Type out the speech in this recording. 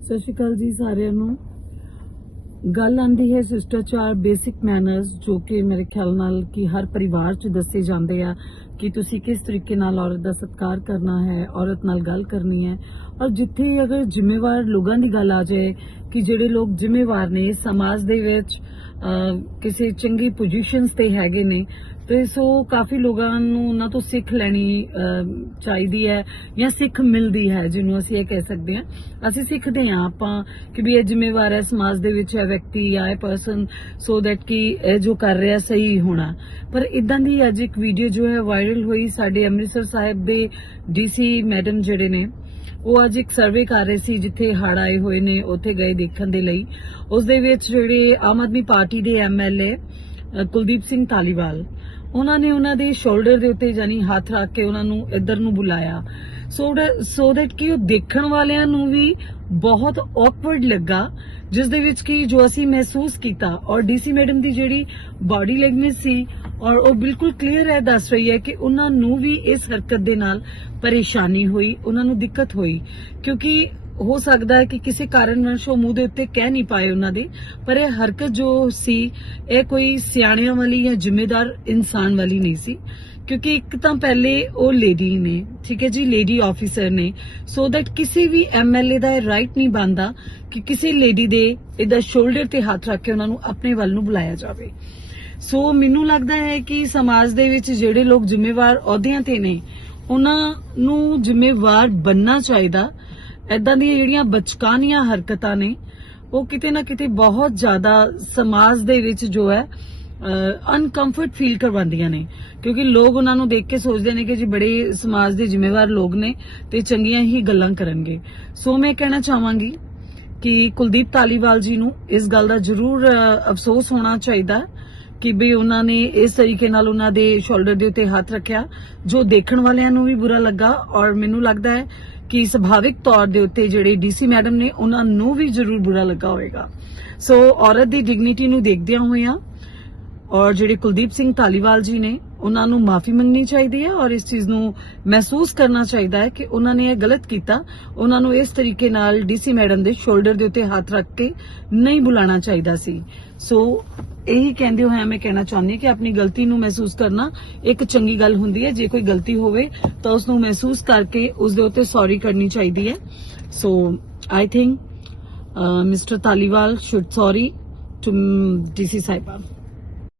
ਸਤਿ ਸ਼੍ਰੀ ਅਕਾਲ ਜੀ ਸਾਰਿਆਂ ਨੂੰ। ਗੱਲ ਆਂਦੀ ਹੈ ਸਿਸਟਰਚਾਰ ਬੇਸਿਕ ਮੈਨਰਸ, ਜੋ ਕਿ ਮੇਰੇ ਖਿਆਲ ਨਾਲ ਕਿ ਹਰ ਪਰਿਵਾਰ 'ਚ ਦੱਸੇ ਜਾਂਦੇ ਆ ਕਿ ਤੁਸੀਂ ਕਿਸ ਤਰੀਕੇ ਨਾਲ ਔਰਤ ਦਾ ਸਤਿਕਾਰ ਕਰਨਾ ਹੈ, ਔਰਤ ਨਾਲ ਗੱਲ ਕਰਨੀ ਹੈ। ਔਰ ਜਿੱਥੇ ਅਗਰ ਜ਼ਿੰਮੇਵਾਰ ਲੋਕਾਂ ਦੀ ਗੱਲ ਆ ਜਾਏ ਕਿ ਜਿਹੜੇ ਲੋਕ ਜ਼ਿੰਮੇਵਾਰ ਨੇ, ਸਮਾਜ ਦੇ ਵਿੱਚ ਕਿਸੇ ਚੰਗੀ ਪੋਜੀਸ਼ਨਸ ਤੇ ਹੈਗੇ ਨੇ ਤੇ ਸੋ ਕਾਫੀ ਲੋਕਾਂ ਨੂੰ ਉਹਨਾਂ ਤੋਂ ਸਿੱਖ ਲੈਣੀ ਚਾਹੀਦੀ ਹੈ ਜਾਂ ਸਿੱਖ ਮਿਲਦੀ ਹੈ, ਜਿਹਨੂੰ ਅਸੀਂ ਇਹ ਕਹਿ ਸਕਦੇ ਹਾਂ। ਅਸੀਂ ਸਿੱਖਦੇ ਹਾਂ ਆਪਾਂ ਕਿ ਵੀ ਇਹ ਜ਼ਿੰਮੇਵਾਰ ਹੈ ਸਮਾਜ ਦੇ ਵਿੱਚ ਹੈ ਵਿਅਕਤੀ ਜਾਂ ਇਹ ਪਰਸਨ ਸੋ ਦੈਟ ਕਿ ਇਹ ਜੋ ਕਰ ਰਿਹਾ ਸਹੀ ਹੋਣਾ। ਪਰ ਇਦਾਂ ਦੀ ਅੱਜ ਇੱਕ ਵੀਡੀਓ ਜੋ ਹੈ ਵਾਇਰਲ ਹੋਈ ਸਾਡੇ ਅੰਮ੍ਰਿਤਸਰ ਸਾਹਿਬ ਦੇ ਡੀਸੀ ਮੈਡਮ ਜਿਹੜੇ ਨੇ, ਉਹ ਅੱਜ ਇੱਕ ਸਰਵੇ ਕਰ ਰਹੇ ਸੀ ਜਿੱਥੇ ਹੜ ਆਏ ਹੋਏ ਨੇ, ਉੱਥੇ ਗਏ ਦੇਖਣ ਦੇ ਲਈ। ਉਸ ਦੇ ਵਿੱਚ ਜਿਹੜੇ ਆਮ ਆਦਮੀ ਪਾਰਟੀ ਦੇ ਐਮਐਲਏ ਕੁਲਦੀਪ ਸਿੰਘ ਧਾਲੀਵਾਲ ਉਹਨਾਂ ਨੇ ਉਹਨਾਂ ਦੇ ਸ਼ੋਲਡਰ ਦੇ ਉੱਤੇ ਜਾਨੀ ਹੱਥ ਰੱਖ ਕੇ ਉਹਨਾਂ ਨੂੰ ਇੱਧਰ ਨੂੰ ਬੁਲਾਇਆ। ਸੋ ਸੋ ਦੈਟ ਕਿ ਉਹ ਦੇਖਣ ਵਾਲਿਆਂ ਨੂੰ ਵੀ ਬਹੁਤ ਔਕਵਰਡ ਲੱਗਾ, ਜਿਸ ਦੇ ਵਿੱਚ ਕਿ ਜੋ ਅਸੀਂ ਮਹਿਸੂਸ ਕੀਤਾ ਔਰ ਡੀਸੀ ਮੈਡਮ ਦੀ ਜਿਹੜੀ ਬਾਡੀ ਲੈਂਗੁਏਜ ਸੀ ਔਰ ਉਹ ਬਿਲਕੁਲ ਕਲੀਅਰ ਹੈ, ਦੱਸ ਰਹੀ ਹੈ ਕਿ ਉਹਨਾਂ ਨੂੰ ਵੀ ਇਸ ਹਰਕਤ ਦੇ ਨਾਲ ਪਰੇਸ਼ਾਨੀ ਹੋਈ, ਉਹਨਾਂ ਨੂੰ ਦਿੱਕਤ ਹੋਈ। ਕਿਉਂਕਿ ਹੋ ਸਕਦਾ ਹੈ ਕਿ ਕਿਸੇ ਕਾਰਨ ਉਹ ਮੂੰਹ ਦੇ ਉੱਤੇ ਕਹਿ ਨਹੀਂ ਪਾਏ ਉਹਨਾਂ ਦੇ, ਪਰ ਇਹ ਹਰਕਤ ਜੋ ਸੀ, ਇਹ ਕੋਈ ਸਿਆਣਿਆਂ ਵਾਲੀ ਜਾਂ ਜ਼ਿੰਮੇਦਾਰ ਇਨਸਾਨ ਵਾਲੀ ਨਹੀਂ ਸੀ, ਕਿਉਂਕਿ ਇੱਕ ਤਾਂ ਪਹਿਲੇ ਉਹ ਲੇਡੀ ਨੇ, ਠੀਕ ਹੈ ਜੀ ਲੇਡੀ ਆਫੀਸਰ ਨੇ ਸੋ ਦੈਟ ਕਿਸੇ ਵੀ ਐਮਐਲਏ ਦਾ ਇਹ ਰਾਈਟ ਨਹੀਂ ਬਣਦਾ ਕਿ ਕਿਸੇ ਲੇਡੀ ਦੇ ਇਹਦਾ ਸ਼ੋਲਡਰ ਤੇ ਹੱਥ ਰੱਖ ਕੇ ਉਹਨਾਂ ਨੂੰ ਆਪਣੇ ਵੱਲ ਨੂੰ ਬੁਲਾਇਆ ਜਾਵੇ। ਸੋ ਮੈਨੂੰ ਲੱਗਦਾ ਹੈ ਕਿ ਸਮਾਜ ਦੇ ਵਿੱਚ ਜਿਹੜੇ ਲੋਕ ਜ਼ਿੰਮੇਵਾਰ ਅਹੁਦਿਆਂ ਤੇ ਨੇ, ਉਹਨਾਂ ਨੂੰ ਜ਼ਿੰਮੇਵਾਰ ਬੰਨਣਾ ਚਾਹੀਦਾ ਐਦਾਂ ਦੀਆਂ ਜਿਹੜੀਆਂ ਬਚਕਾਨੀਆਂ ਹਰਕਤਾਂ ਨੇ, ਉਹ ਕਿਤੇ ਨਾ ਕਿਤੇ ਬਹੁਤ ਜ਼ਿਆਦਾ ਸਮਾਜ ਦੇ ਵਿੱਚ ਜੋ ਹੈ ਅਨਕੰਫਰਟ ਫੀਲ ਕਰਵਾਉਂਦੀਆਂ ਨੇ। ਕਿਉਂਕਿ ਲੋਕ ਉਹਨਾਂ ਨੂੰ ਦੇਖ ਕੇ ਸੋਚਦੇ ਨੇ ਕਿ ਜੀ ਬੜੇ ਸਮਾਜ ਦੇ ਜ਼ਿੰਮੇਵਾਰ ਲੋਕ ਨੇ ਤੇ ਚੰਗੀਆਂ ਹੀ ਗੱਲਾਂ ਕਰਨਗੇ। ਸੋ ਮੈਂ ਕਹਿਣਾ ਚਾਹਾਂਗੀ ਕਿ ਕੁਲਦੀਪ ਤਾਲੀਵਾਲ ਜੀ ਨੂੰ ਇਸ ਗੱਲ ਦਾ ਜ਼ਰੂਰ ਅਫਸੋਸ ਹੋਣਾ ਚਾਹੀਦਾ ਕਿ ਵੀ ਉਹਨਾਂ ਨੇ ਇਸ ਤਰੀਕੇ ਨਾਲ ਉਹਨਾਂ ਦੇ ਸ਼ੋਲਡਰ ਦੇ ਉੱਤੇ ਹੱਥ ਰੱਖਿਆ, ਜੋ ਦੇਖਣ ਵਾਲਿਆਂ ਨੂੰ ਵੀ ਬੁਰਾ ਲੱਗਾ ਔਰ ਮੈਨੂੰ ਲੱਗਦਾ ਹੈ ਕਿ ਸੁਭਾਵਿਕ ਤੌਰ ਦੇ ਉੱਤੇ ਜਿਹੜੇ ਡੀਸੀ ਮੈਡਮ ਨੇ ਉਹਨਾਂ ਨੂੰ ਵੀ ਜ਼ਰੂਰ ਬੁਰਾ ਲੱਗਾ ਹੋਵੇਗਾ। ਸੋ ਔਰਤ ਦੀ ਡਿਗਨਿਟੀ ਨੂੰ ਦੇਖਦਿਆਂ ਹੋਇਆਂ ਔਰ ਜਿਹੜੇ ਕੁਲਦੀਪ ਸਿੰਘ ਧਾਲੀਵਾਲ ਜੀ ਨੇ, ਉਹਨਾਂ ਨੂੰ ਮਾਫੀ ਮੰਗਣੀ ਚਾਹੀਦੀ ਹੈ ਔਰ ਇਸ ਚੀਜ਼ ਨੂੰ ਮਹਿਸੂਸ ਕਰਨਾ ਚਾਹੀਦਾ ਹੈ ਕਿ ਉਹਨਾਂ ਨੇ ਇਹ ਗਲਤ ਕੀਤਾ। ਉਹਨਾਂ ਨੂੰ ਇਸ ਤਰੀਕੇ ਨਾਲ ਡੀਸੀ ਮੈਡਮ ਦੇ ਸ਼ੋਲਡਰ ਦੇ ਉੱਤੇ ਹੱਥ ਰੱਖ ਕੇ ਨਹੀਂ ਬੁਲਾਣਾ ਚਾਹੀਦਾ ਸੀ। ਸੋ ਇਹੀ ਕਹਿੰਦੇ ਹੋਇਆ ਮੈਂ ਕਹਿਣਾ ਚਾਹੁੰਦੀ ਹਾਂ ਕਿ ਆਪਣੀ ਗਲਤੀ ਨੂੰ ਮਹਿਸੂਸ ਕਰਨਾ ਇੱਕ ਚੰਗੀ ਗੱਲ ਹੁੰਦੀ ਹੈ। ਜੇ ਕੋਈ ਗਲਤੀ ਹੋਵੇ ਤਾਂ ਉਸ ਨੂੰ ਮਹਿਸੂਸ ਕਰਕੇ ਉਸ ਦੇ ਉੱਤੇ ਸੌਰੀ ਕਰਨੀ ਚਾਹੀਦੀ ਹੈ। So I think mister Dhaliwal should sorry to DC Sahiba